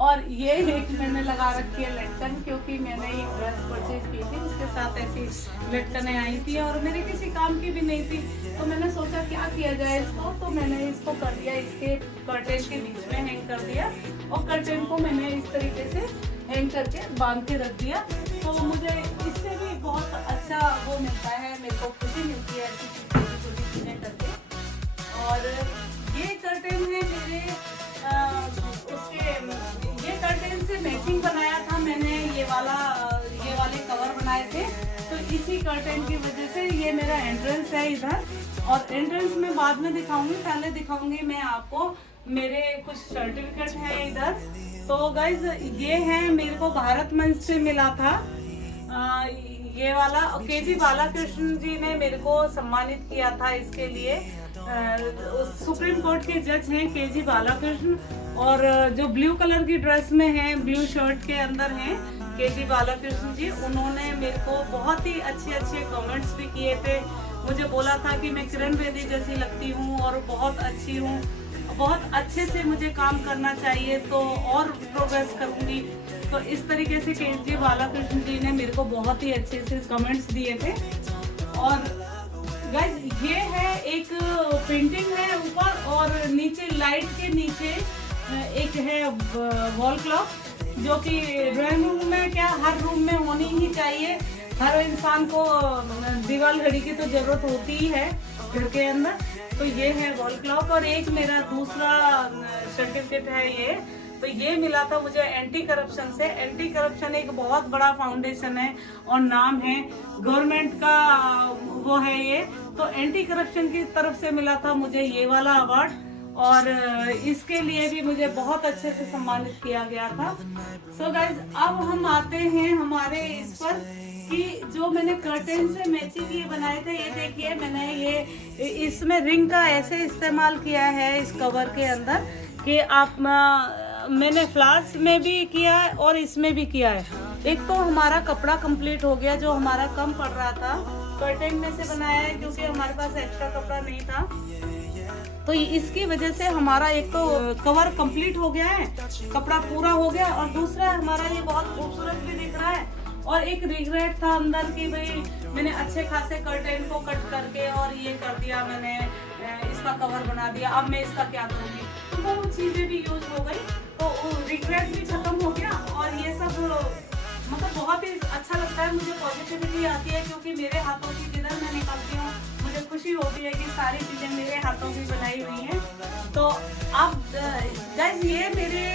और ये एक मैंने लगा रखी है लटकन, क्योंकि मैंने एक ड्रेस परचेज की थी, उसके साथ ऐसी लटकनें आई थी और मेरे किसी काम की भी नहीं थी, तो मैंने सोचा क्या किया जाए इसको, तो मैंने इसको कर दिया, इसके कर्टेन के बीच में हैंग कर दिया। और कर्टेन को मैंने इस तरीके से हैंग करके बांध के रख दिया। तो मुझे इससे भी बहुत अच्छा वो मिलता है, मेरे को खुशी मिलती है ऐसी छोटी चीज़ें करके। और ये कर्टेन है मेरे ये कर्टेन से मैचिंग बनाया था मैंने, ये वाले कवर बनाए थे। तो इसी कर्टेन की वजह से ये मेरा एंट्रेंस है इधर। और एंट्रेंस में बाद में दिखाऊंगी, पहले दिखाऊंगी मैं आपको मेरे कुछ सर्टिफिकेट हैं इधर। तो गाइज ये है मेरे को भारत मंच से मिला था, ये वाला केजी बालाकृष्ण जी ने मेरे को सम्मानित किया था इसके लिए। सुप्रीम कोर्ट के जज हैं केजी बालाकृष्ण, और जो ब्लू कलर की ड्रेस में हैं, ब्लू शर्ट के अंदर हैं केजी बालाकृष्ण जी। उन्होंने मेरे को बहुत ही अच्छे कमेंट्स भी किए थे। मुझे बोला था कि मैं किरण बेदी जैसी लगती हूँ और बहुत अच्छी हूँ, बहुत अच्छे से मुझे काम करना चाहिए, तो और प्रोग्रेस करूँगी। तो इस तरीके से केजी बालाकृष्ण जी ने मेरे को बहुत ही अच्छे से कमेंट्स दिए थे। और गाइस ये है एक पेंटिंग है ऊपर, और नीचे लाइट के नीचे एक है वॉल क्लॉक, जो कि ड्राइंग रूम में क्या हर रूम में होनी ही चाहिए। हर इंसान को दीवार घड़ी की तो जरूरत होती ही है घर के अंदर। तो ये है वॉल क्लॉक। और एक मेरा दूसरा सर्टिफिकेट है ये, तो ये मिला था मुझे एंटी करप्शन से। एंटी करप्शन एक बहुत बड़ा फाउंडेशन है और नाम है गवर्नमेंट का, वो है ये। तो एंटी करप्शन की तरफ से मिला था मुझे ये वाला अवार्ड, और इसके लिए भी मुझे बहुत अच्छे से सम्मानित किया गया था। सो गाइज अब हम आते हैं हमारे इस पर कि जो मैंने कर्टेन से मैचिंग ये बनाए थे। ये देखिए मैंने ये इसमें रिंग का ऐसे इस्तेमाल किया है इस कवर के अंदर कि आप मैंने फ्लावर्स में भी किया है और इसमें भी किया है। एक तो हमारा कपड़ा कंप्लीट हो गया जो हमारा कम पड़ रहा था, कर्टेन में से बनाया है क्योंकि हमारे पास एक्स्ट्रा कपड़ा नहीं था। तो इसकी वजह से हमारा एक तो कवर कंप्लीट हो गया है, कपड़ा पूरा हो गया, और दूसरा हमारा ये बहुत खूबसूरत भी दिख रहा है। और एक रिग्रेट था अंदर कि भाई मैंने अच्छे खासे कर्टेन को कट करके और ये कर दिया, मैंने इसका कवर बना दिया, अब मैं इसका क्या करूँगी। तो वो चीज़ें भी यूज हो गई, तो रिग्रेट भी खत्म हो गया। और ये सब मतलब बहुत ही अच्छा लगता है, मुझे पॉजिटिविटी आती है, क्योंकि मेरे हाथों की जिधर मैं निकलती हूँ मुझे खुशी होती है कि सारी चीज़ें मेरे हाथों की बनाई हुई हैं। तो अब गाइस ये मेरे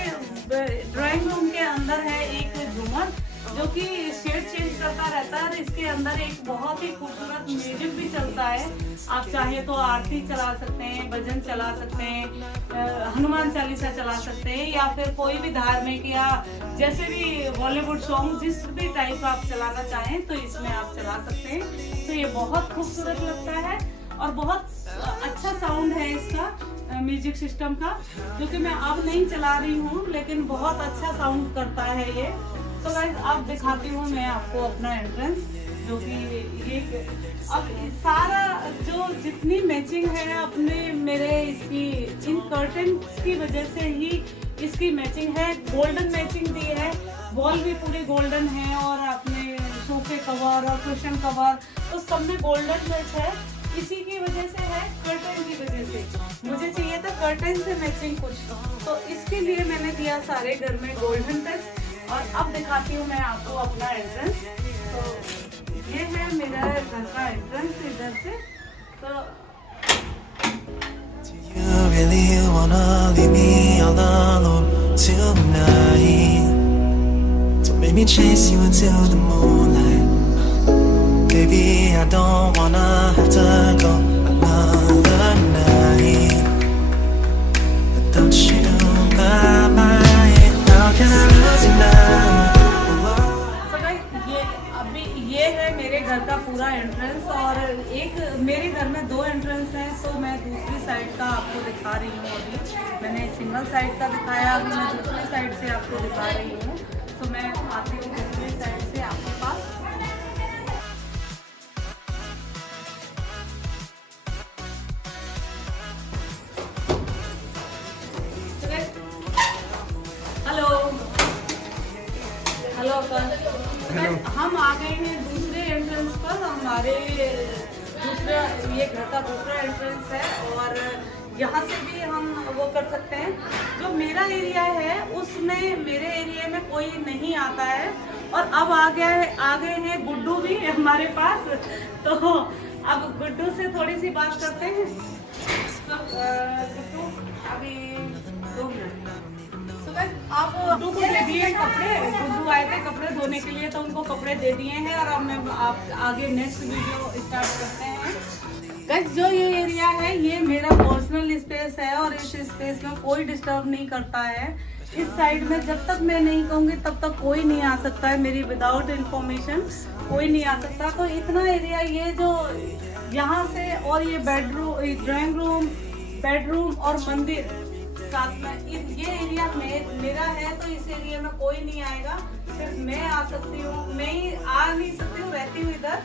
ड्राइंग रूम के अंदर है एक झूमर जो कि शेड चेंज करता रहता है, और इसके अंदर एक बहुत ही खूबसूरत म्यूजिक भी चलता है। आप चाहे तो आरती चला सकते हैं, भजन चला सकते हैं, हनुमान चालीसा चला सकते हैं, या फिर कोई भी धार्मिक या जैसे भी बॉलीवुड सॉन्ग जिस भी टाइप का आप चलाना चाहें तो इसमें आप चला सकते हैं। तो ये बहुत खूबसूरत लगता है और बहुत अच्छा साउंड है इसका म्यूजिक सिस्टम का, जो कि मैं अब नहीं चला रही हूँ, लेकिन बहुत अच्छा साउंड करता है ये। तो गाइस अब दिखाती हूँ मैं आपको अपना एंट्रेंस। जो कि ये अब सारा जो जितनी मैचिंग है अपने मेरे इसकी इन कर्टन की वजह से ही इसकी मैचिंग है। गोल्डन मैचिंग दी है, वॉल भी पूरी गोल्डन है और अपने सोफे कवर और कुशन कवर तो सब में गोल्डन मैच है। इसी की वजह से है, कर्टन की वजह से। मुझे चाहिए था कर्टन से मैचिंग कुछ, तो इसके लिए मैंने दिया सारे घर में गोल्डन टच। और अब दिखाती हूँ मैं आपको अपना एंट्रेंस। तो ये है मेरा घर का एंट्रेंस इधर से। तो Baby, I don't wanna have to go another night without you by my side. How can I lose you now? So guys, ये है मेरे घर का पूरा एंट्रेंस। और एक मेरे घर में 2 एंट्रेंस हैं, तो मैं दूसरी साइड का आपको दिखा रही हूँ। अभी मैंने सिंगल साइड का दिखाया, अभी मैं दूसरी साइड से आपको दिखा रही हूँ। तो मैं आती हूँ दूसरी साइड से आपके पास। हेलो हम आ गए हैं दूसरे एंट्रेंस पर। हमारे दूसरा ये घर का दूसरा एंट्रेंस है और यहाँ से भी हम वो कर सकते हैं। जो मेरा एरिया है उसमें मेरे एरिया में कोई नहीं आता है। और अब आ गए हैं गुड्डू भी हमारे पास। तो अब गुड्डू से थोड़ी सी बात करते हैं। तो गुड्डू अभी 2 मिनट। आप गुड्डू को दे दिए कपड़े, गुड्डू आए थे कपड़े धोने के लिए तो उनको कपड़े दे दिए हैं। और अब मैं आप आगे नेक्स्ट वीडियो स्टार्ट करते हैं। गाइस जो ये एरिया है ये मेरा पर्सनल स्पेस है और इस स्पेस में कोई डिस्टर्ब नहीं करता है। इस साइड में जब तक मैं नहीं कहूँगी तब तक कोई नहीं आ सकता है, मेरी विदाउट इंफॉर्मेशन कोई नहीं आ सकता। तो इतना एरिया ये जो यहाँ से और ये बेडरूम, ड्राइंग रूम, बेडरूम और मंदिर साथ में ये एरिया मेरा है। तो इस एरिया में कोई नहीं आएगा, सिर्फ मैं आ सकती हूँ। मैं ही आ नहीं सकती हूँ, रहती हूँ इधर।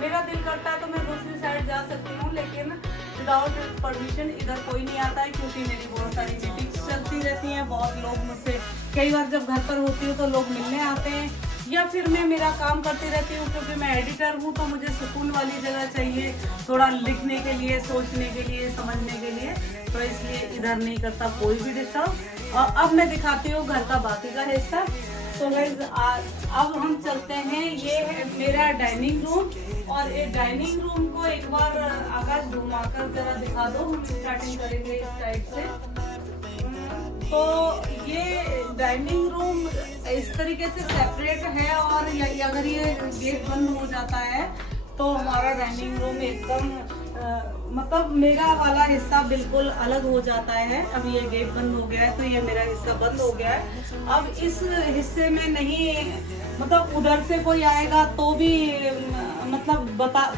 मेरा दिल करता है तो मैं दूसरी साइड जा सकती हूँ, लेकिन विदाउट परमिशन इधर कोई नहीं आता है। क्योंकि मेरी बहुत सारी मीटिंग्स चलती रहती हैं। बहुत लोग मुझसे कई बार जब घर पर होती हूँ तो लोग मिलने आते हैं, या फिर मैं मेरा काम करती रहती हूँ। क्योंकि मैं एडिटर हूँ तो मुझे सुकून वाली जगह चाहिए, थोड़ा लिखने के लिए, सोचने के लिए, समझने के लिए। तो इसलिए इधर नहीं करता कोई भी डिस्टर्ब। और अब मैं दिखाती हूँ घर का बाकी का हिस्सा। तो गाइस अब हम चलते हैं। ये है मेरा डाइनिंग रूम और ये डाइनिंग रूम को एक बार आकाश घुमाकर जरा दिखा दो। हम स्टार्टिंग करेंगे इस साइड से। तो ये डाइनिंग रूम इस तरीके से सेपरेट है और अगर ये गेट बंद हो जाता है तो हमारा डाइनिंग रूम एकदम मतलब मेरा वाला हिस्सा बिल्कुल अलग हो जाता है। अब ये गेट बंद हो गया है तो ये मेरा हिस्सा बंद हो गया है। अब इस हिस्से में नहीं मतलब उधर से कोई आएगा तो भी मतलब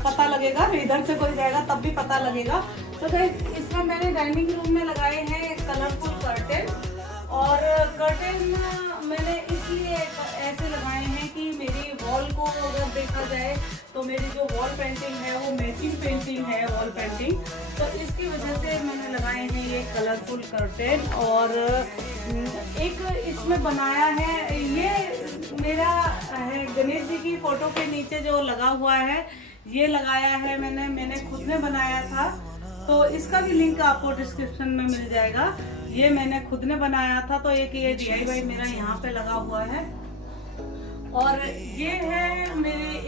पता लगेगा, इधर से कोई जाएगा तब भी पता लगेगा। तो इसमें मैंने डाइनिंग रूम में लगाए हैं कलरफुल कर्टेन। और कर्टेन मैंने इसलिए ऐसे लगाए हैं कि मेरी वॉल को अगर देखा जाए तो मेरी जो वॉल पेंटिंग है वो मैचिंग पेंटिंग है, वॉल पेंटिंग। तो इसकी वजह से मैंने लगाए हैं ये कलरफुल कर्टेन। और एक इसमें बनाया है, ये मेरा है गणेश जी की फोटो के नीचे जो लगा हुआ है, ये लगाया है मैंने खुद ने बनाया था। तो इसका भी लिंक आपको डिस्क्रिप्शन में मिल जाएगा। ये मैंने खुद ने बनाया था। तो एक ये DIY मेरा यहाँ पे लगा हुआ है। और ये है मेरे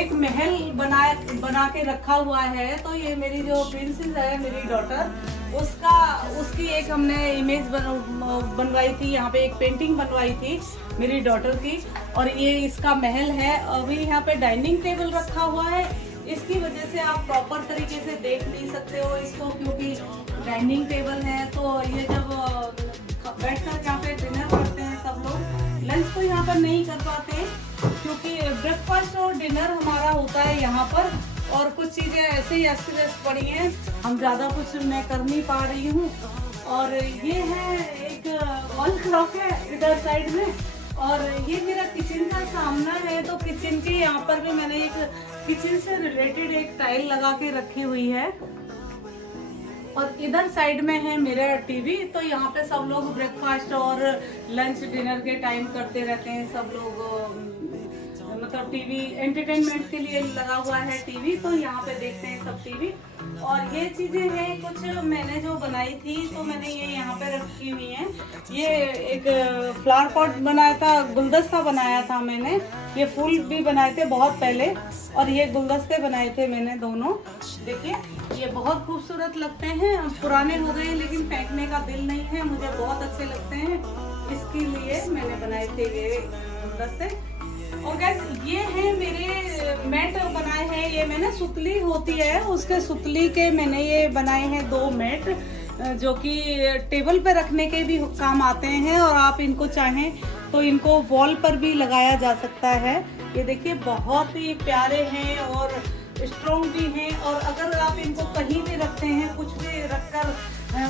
एक महल बना के रखा हुआ है। तो ये मेरी जो प्रिंसेस है, मेरी डॉटर, उसकी एक हमने इमेज बनवाई थी। यहाँ पे एक पेंटिंग बनवाई थी मेरी डॉटर की। और ये इसका महल है। अभी यहाँ पे डाइनिंग टेबल रखा हुआ है। इसकी वजह से आप प्रॉपर तरीके से देख नहीं सकते हो इसको, क्योंकि डाइनिंग टेबल है। तो ये जब बैठकर यहाँ पे डिनर करते हैं सब लोग, लंच तो यहाँ पर नहीं कर पाते हैं क्योंकि ब्रेकफास्ट और डिनर हमारा होता है यहाँ पर। और कुछ चीज़ें ऐसे ही अस्त व्यस्त पड़ी हैं, हम ज़्यादा कुछ मैं कर नहीं पा रही हूँ। और ये है एक वॉल क्लॉक है इधर साइड में। और ये मेरा किचन का सामना है, तो किचन के यहाँ पर भी मैंने एक किचन से रिलेटेड एक टाइल लगा के रखी हुई है। और इधर साइड में है मेरा टीवी, तो यहाँ पे सब लोग ब्रेकफास्ट और लंच डिनर के टाइम करते रहते हैं सब लोग, मतलब टीवी एंटरटेनमेंट के लिए लगा हुआ है टीवी, तो यहाँ पे देखते हैं सब टीवी। और ये चीजें हैं कुछ मैंने जो बनाई थी, तो मैंने ये यहाँ पे रखी हुई हैं। ये एक फ्लावर पॉट बनाया था, गुलदस्ता बनाया था मैंने, ये फूल भी बनाए थे बहुत पहले, और ये गुलदस्ते बनाए थे मैंने दोनों। देखिए ये बहुत खूबसूरत लगते हैं, पुराने हो गए लेकिन फेंकने का दिल नहीं है, मुझे बहुत अच्छे लगते हैं, इसके लिए मैंने बनाए थे ये गुलदस्ते। और गाइस ये है मेरे मैट बनाए हैं, ये मैंने सुतली होती है उसके सुतली के मैंने ये बनाए हैं 2 मैट, जो कि टेबल पे रखने के भी काम आते हैं, और आप इनको चाहें तो इनको वॉल पर भी लगाया जा सकता है। ये देखिए बहुत ही प्यारे हैं और स्ट्रॉन्ग भी हैं, और अगर आप इनको कहीं भी रखते हैं, कुछ भी रखकर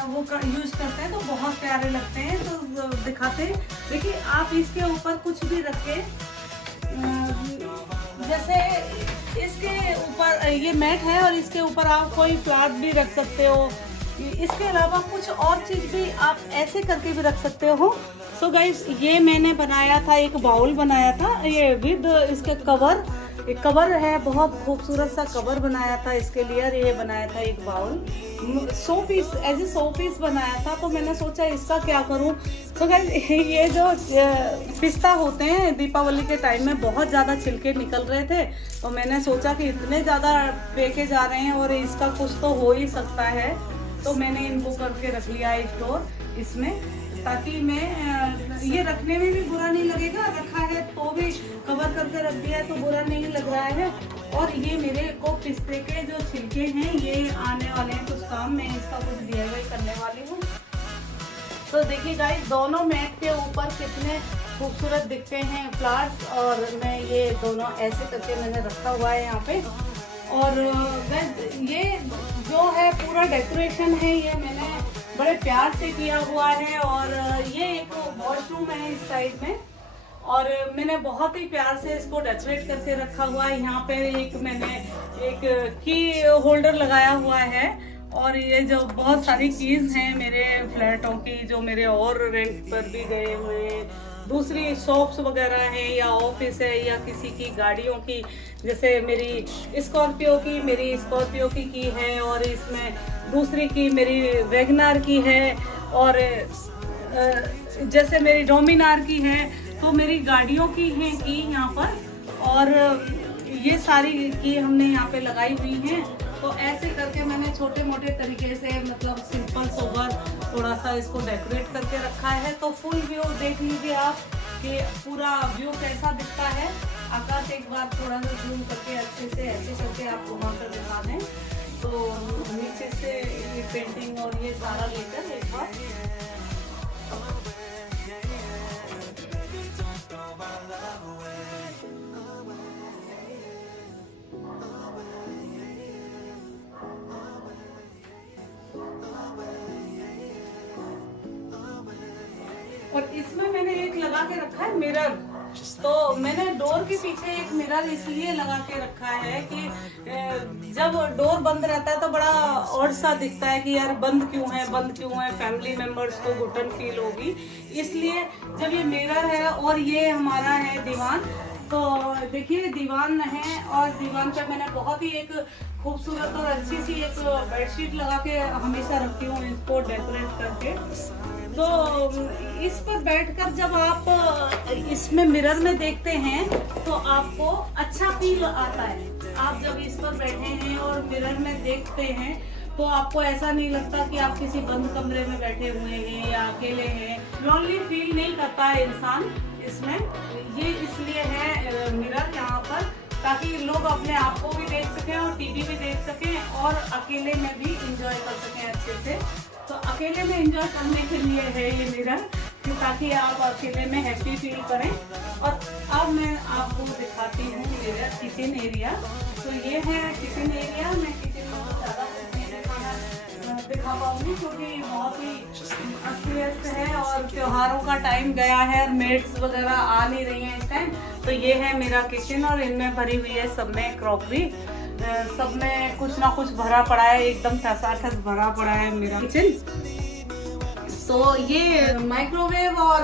वो यूज करते हैं तो बहुत प्यारे लगते हैं। तो दिखाते हैं, देखिए आप इसके ऊपर कुछ भी रखें, जैसे इसके ऊपर ये मैट है और इसके ऊपर आप कोई प्लांट भी रख सकते हो, इसके अलावा कुछ और चीज भी आप ऐसे करके भी रख सकते हो। सो गाइस ये मैंने बनाया था, एक बाउल बनाया था, ये विद इसके कवर, एक कवर है, बहुत खूबसूरत सा कवर बनाया था इसके लिए, और ये बनाया था एक bowl, 100 piece as a 100 piece बनाया था। तो मैंने सोचा इसका क्या करूं। तो गाइस ये जो पिस्ता होते हैं दीपावली के टाइम में बहुत ज़्यादा छिलके निकल रहे थे, तो मैंने सोचा कि इतने ज़्यादा फेंके जा रहे हैं और इसका कुछ तो हो ही सकता है, तो मैंने इनको करके रख लिया स्टोर इसमें, ताकि मैं ये रखने में भी बुरा नहीं लगेगा, रखा है तो भी कवर करके रख दिया है तो बुरा नहीं लग रहा है। और ये मेरे को पिस्ते के जो छिलके हैं ये आने वाले हैं कुछ काम, मैं इसका कुछ DIY करने वाली हूँ। तो देखिए गाइस दोनों मैट के ऊपर कितने खूबसूरत दिखते हैं फ्लावर्स, और मैं ये दोनों ऐसे करके मैंने रखा हुआ है यहाँ पे। और ये जो है पूरा डेकोरेशन है, ये मैंने बड़े प्यार से किया हुआ है, और ये एक वॉशरूम है इस साइड में, और मैंने बहुत ही प्यार से इसको डेकोरेट करके रखा हुआ है। यहाँ पे मैंने एक की होल्डर लगाया हुआ है, और ये जो बहुत सारी कीज हैं मेरे फ्लैटों की, जो मेरे और रेंट पर भी गए हुए, दूसरी शॉप्स वगैरह हैं या ऑफिस है या किसी की गाड़ियों की, जैसे मेरी स्कॉर्पियो की है, और इसमें दूसरी की मेरी वैगनार की है, और जैसे मेरी डोमिनार की है, तो मेरी गाड़ियों की हैं की यहाँ पर, और ये सारी की हमने यहाँ पे लगाई हुई हैं। तो ऐसे करके मैंने छोटे मोटे तरीके से, मतलब सिंपल सोबर थोड़ा सा इसको डेकोरेट करके रखा है। तो फुल व्यू देख लीजिए आप कि पूरा व्यू कैसा दिखता है। आकाश एक बार थोड़ा सा जूम करके अच्छे से ऐसे करके आपको वहाँ पर दिखा दें, तो नीचे से ये पेंटिंग और ये सारा लेकर एक बार और इसमें मैंने एक लगा के रखा है मिरर। तो मैंने डोर के पीछे एक मिरर इसलिए लगा के रखा है कि जब डोर बंद रहता है तो बड़ा ऑड सा दिखता है कि यार बंद क्यों है, फैमिली मेंबर्स को घुटन फील होगी। इसलिए जब ये मिरर है, और ये हमारा है दीवान, तो देखिए दीवान है, और दीवान पे मैंने बहुत ही एक खूबसूरत और अच्छी सी एक बेडशीट लगा के हमेशा रखती हूँ इसको डेकोरेट करके। तो इस पर बैठकर जब आप इसमें मिरर में देखते हैं तो आपको अच्छा फील आता है। आप जब इस पर बैठे हैं और मिरर में देखते हैं तो आपको ऐसा नहीं लगता कि आप किसी बंद कमरे में बैठे हुए हैं या अकेले हैं, लॉनली फील नहीं करता है इंसान इसमें। ये इसलिए है मिरर यहाँ पर, ताकि लोग अपने आप को भी देख सकें और टीवी भी देख सकें, और अकेले में भी इंजॉय कर सकें अच्छे से। तो अकेले में एंजॉय करने के लिए है ये मिरर, ताकि आप अकेले में हैप्पी फील करें। और अब मैं आपको दिखाती हूँ मेरा किचन एरिया। तो ये है किचन एरिया। मैं किचन में ज़्यादा नहीं दिखा पाऊँगी क्योंकि बहुत ही काफी अस्त व्यस्त है और त्योहारों का टाइम गया है और मेड्स वगैरह आ नहीं रही हैं इस टाइम। तो ये है मेरा किचन और इनमें भरी हुई है सब में क्रॉकरी, सब में कुछ ना कुछ भरा पड़ा है, एकदम ठसाठस भरा पड़ा है मेरा किचन। तो ये माइक्रोवेव और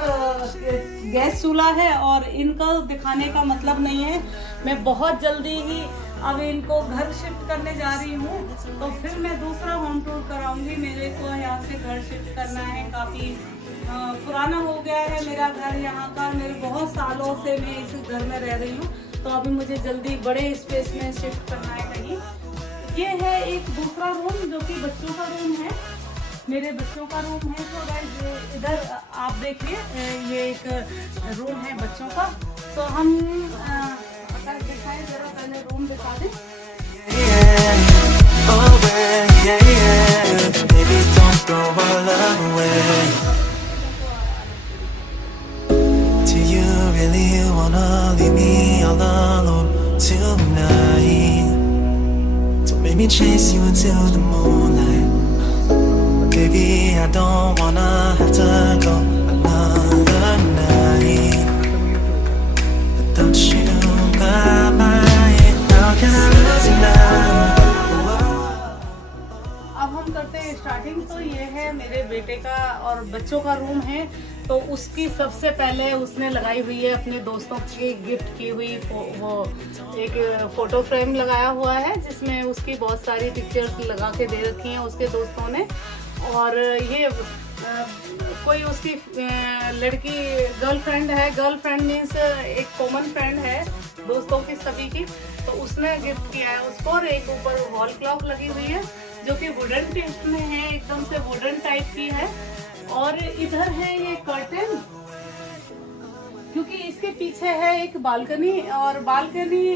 गैस चूल्हा है और इनका दिखाने का मतलब नहीं है, मैं बहुत जल्दी ही अब इनको घर शिफ्ट करने जा रही हूँ, तो फिर मैं दूसरा होम टूर कराऊंगी। मेरे को यहाँ से घर शिफ्ट करना है, काफ़ी पुराना हो गया है मेरा घर यहाँ का, मेरे बहुत सालों से मैं इस घर में रह रही हूँ, तो अभी मुझे जल्दी बड़े स्पेस में शिफ्ट करना है कहीं। ये है एक दूसरा रूम जो कि बच्चों का रूम है, मेरे बच्चों का रूम है। तो गाइस इधर आप देखिए, ये एक रूम है बच्चों का। तो हम अगर दिखाएं जरा, पहले रूम दिखा दें। Baby, don't throw our love away. Do you really wanna leave me all alone tonight? Don't make me chase you into the moonlight. Baby, I don't wanna have to go another night without you by my side. How can I lose you now? अब हम करते हैं स्टार्टिंग। तो ये है मेरे बेटे का और बच्चों का रूम है। तो उसकी सबसे पहले उसने लगाई हुई है अपने दोस्तों की गिफ्ट की हुई वो एक फोटो फ्रेम लगाया हुआ है, जिसमें उसकी बहुत सारी पिक्चर्स लगा के दे रखी हैं उसके दोस्तों ने। और ये कोई उसकी लड़की गर्लफ्रेंड है, गर्लफ्रेंड मीन्स एक कॉमन फ्रेंड है दोस्तों की सभी की, तो उसने गिफ्ट किया है उसको। और एक ऊपर वॉल क्लॉक लगी हुई है जो कि वुडन टेस्ट में है, एकदम से वुडन टाइप की है। और इधर है ये कर्टन, क्योंकि इसके पीछे है एक बालकनी, और बालकनी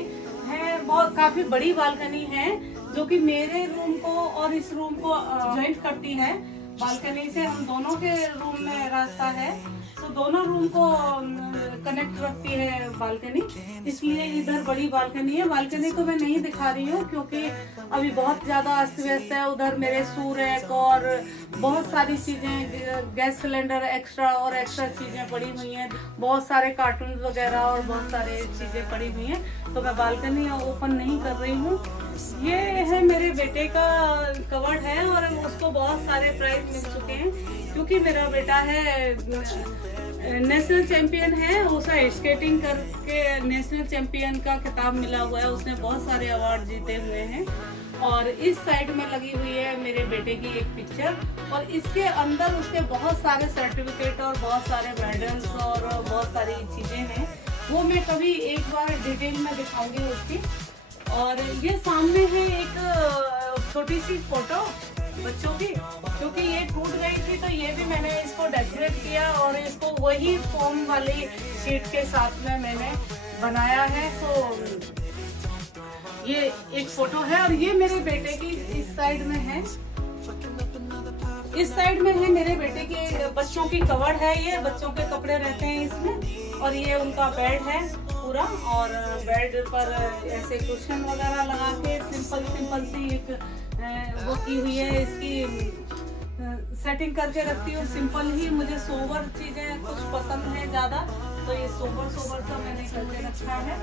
है बहुत काफी बड़ी बालकनी है जो कि मेरे रूम को और इस रूम को ज्वाइंट करती है। बालकनी से हम दोनों के रूम में रास्ता है, तो दोनों रूम को कनेक्ट रखती है बालकनी, इसलिए इधर बड़ी बालकनी है। बालकनी को मैं नहीं दिखा रही हूँ क्योंकि अभी बहुत ज़्यादा अस्त व्यस्त है। उधर मेरे सूर रैक और बहुत सारी चीज़ें, गैस सिलेंडर एक्स्ट्रा और एक्स्ट्रा चीज़ें पड़ी हुई हैं, बहुत सारे कार्टून वगैरह और बहुत सारे चीज़ें पड़ी हुई हैं, तो मैं बालकनी ओपन नहीं कर रही हूँ। ये है मेरे बेटे का कवर्ड है और उसको बहुत सारे प्राइज मिल चुके हैं, क्योंकि मेरा बेटा है नेशनल चैंपियन है, उसे स्केटिंग करके नेशनल चैंपियन का खिताब मिला हुआ है, उसने बहुत सारे अवार्ड जीते हुए हैं। और इस साइड में लगी हुई है मेरे बेटे की एक पिक्चर, और इसके अंदर उसके बहुत सारे सर्टिफिकेट और बहुत सारे मेडल्स और बहुत सारी चीज़ें हैं, वो मैं कभी एक बार डिटेल में दिखाऊंगी उसकी। और ये सामने है एक छोटी सी फोटो बच्चों की, क्योंकि ये टूट गई थी, तो ये भी मैंने इसको डेकोरेट किया और इसको वही फोम वाली शीट के साथ में मैंने बनाया है। तो ये एक फोटो है, और ये मेरे बेटे की इस साइड में है, इस साइड में है मेरे बेटे के बच्चों की कवर्ड है, ये बच्चों के कपड़े रहते हैं इसमें। और ये उनका बेड है पूरा, और बेड पर ऐसे कुशन वगैरह लगा के सिंपल सी एक वो की हुई है, इसकी सेटिंग करके रखती हूँ सिंपल ही। मुझे सोबर चीज़ें कुछ पसंद है ज़्यादा, तो ये सोबर सा मैंने करके रखा है।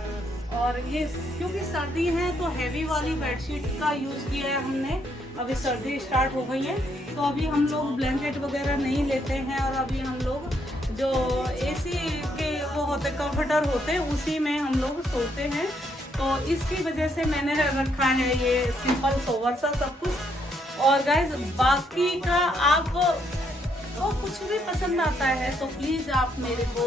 और ये क्योंकि सर्दी है तो हैवी वाली बेडशीट का यूज़ किया है हमने, अभी सर्दी स्टार्ट हो गई है, तो अभी हम लोग ब्लैंकेट वगैरह नहीं लेते हैं, और अभी हम लोग जो एसी के वो होते कंफर्टर होते उसी में हम लोग सोते हैं। तो इसकी वजह से मैंने रखा है ये सिंपल सोवर सा सब कुछ। और गाइस बाकी का आपको कुछ भी पसंद आता है तो प्लीज़ आप मेरे को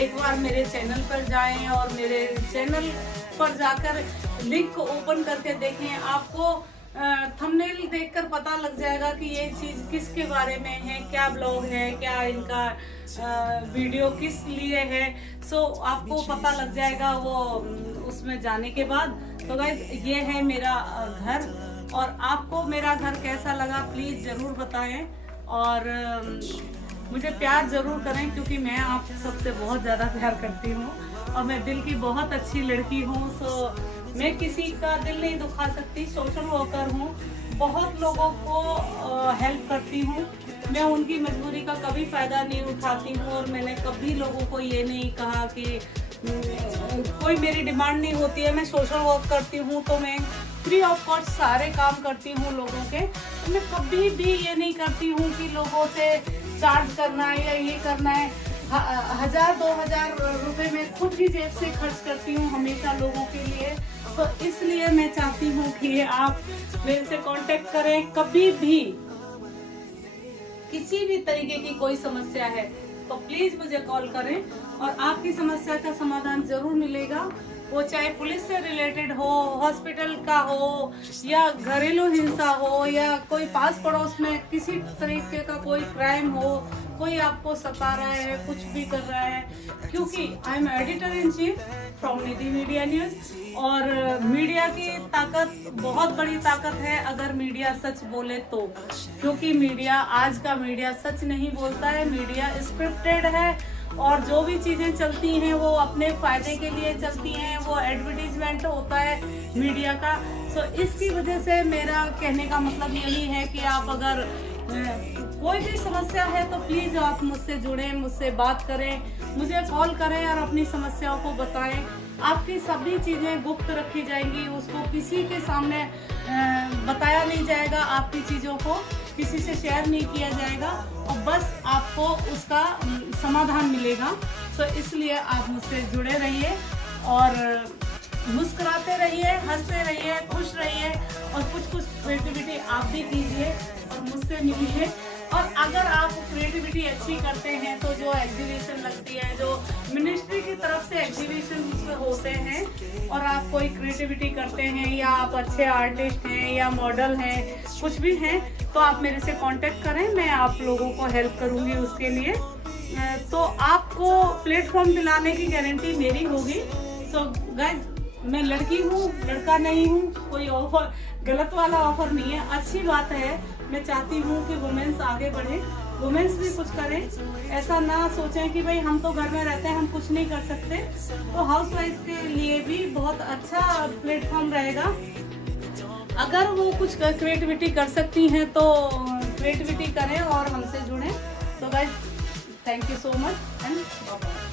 एक बार मेरे चैनल पर जाएं और मेरे चैनल पर जाकर लिंक ओपन करके देखें। आपको थंबनेल देखकर पता लग जाएगा कि ये चीज़ किसके बारे में है, क्या ब्लॉग है, क्या इनका वीडियो किस लिए है। सो आपको पता लग जाएगा वो उसमें जाने के बाद। तो गाइस ये है मेरा घर, और आपको मेरा घर कैसा लगा प्लीज़ ज़रूर बताएं, और मुझे प्यार ज़रूर करें, क्योंकि मैं आप सबसे बहुत ज़्यादा प्यार करती हूँ और मैं दिल की बहुत अच्छी लड़की हूँ। सो मैं किसी का दिल नहीं दुखा सकती, सोशल वर्कर हूँ, बहुत लोगों को हेल्प करती हूँ। मैं उनकी मजबूरी का कभी फ़ायदा नहीं उठाती हूँ और मैंने कभी लोगों को ये नहीं कहा कि कोई मेरी डिमांड नहीं होती है। मैं सोशल वर्क करती हूँ तो मैं फ्री ऑफ कॉस्ट सारे काम करती हूँ लोगों के। तो मैं कभी भी ये नहीं करती हूँ कि लोगों से चार्ज करना है या ये करना है। 1000-2000 रुपए मैं खुद की जेब से खर्च करती हूँ हमेशा लोगों के लिए। तो इसलिए मैं चाहती हूँ कि आप मेरे से कांटेक्ट करें, कभी भी किसी भी तरीके की कोई समस्या है तो प्लीज मुझे कॉल करें और आपकी समस्या का समाधान जरूर मिलेगा। वो चाहे पुलिस से रिलेटेड हो, हॉस्पिटल का हो, या घरेलू हिंसा हो, या कोई पास पड़ोस में किसी तरीके का कोई क्राइम हो, कोई आपको सता रहा है, कुछ भी कर रहा है। क्योंकि I am editor in chief from Nidhi media news और मीडिया की ताकत बहुत बड़ी ताकत है अगर मीडिया सच बोले तो। क्योंकि मीडिया, आज का मीडिया सच नहीं बोलता है, मीडिया स्क्रिप्टेड है और जो भी चीजें चलती हैं वो अपने फायदे के लिए चलती हैं, वो एडवर्टीजमेंट होता है मीडिया का। तो इसकी वजह से मेरा कहने का मतलब यही है कि आप अगर कोई भी समस्या है तो प्लीज आप मुझसे जुड़ें, मुझसे बात करें, मुझे कॉल करें और अपनी समस्याओं को बताएं। आपकी सभी चीजें गुप्त रखी जाएंगी, उसको किसी के सामने बताया नहीं जाएगा, आपकी चीजों को किसी से शेयर नहीं किया जाएगा और बस आपको उसका समाधान मिलेगा। तो इसलिए आप मुझसे जुड़े रहिए और मुस्कुराते रहिए, हंसते रहिए, खुश रहिए और कुछ क्रिएटिविटी आप भी कीजिए और मुझसे मिलिए। और अगर आप क्रिएटिविटी अच्छी करते हैं तो जो एग्जीबिशन लगती है, जो मिनिस्ट्री की तरफ से एग्जीबिशन होते हैं और आप कोई क्रिएटिविटी करते हैं या आप अच्छे आर्टिस्ट हैं या मॉडल हैं, कुछ भी हैं, तो आप मेरे से कांटेक्ट करें, मैं आप लोगों को हेल्प करूंगी उसके लिए। तो आपको प्लेटफॉर्म दिलाने की गारंटी मेरी होगी। सो गाइस, मैं लड़की हूँ, लड़का नहीं हूँ, कोई ऑफर गलत वाला ऑफर नहीं है, अच्छी बात है। मैं चाहती हूँ कि वुमेन्स आगे बढ़े, वुमेन्स भी कुछ करें, ऐसा ना सोचें कि भाई हम तो घर में रहते हैं, हम कुछ नहीं कर सकते। तो हाउसवाइफ के लिए भी बहुत अच्छा प्लेटफॉर्म रहेगा। अगर वो कुछ क्रिएटिविटी कर सकती हैं तो क्रिएटिविटी करें और हमसे जुड़ें। तो guys, thank you so much and bye.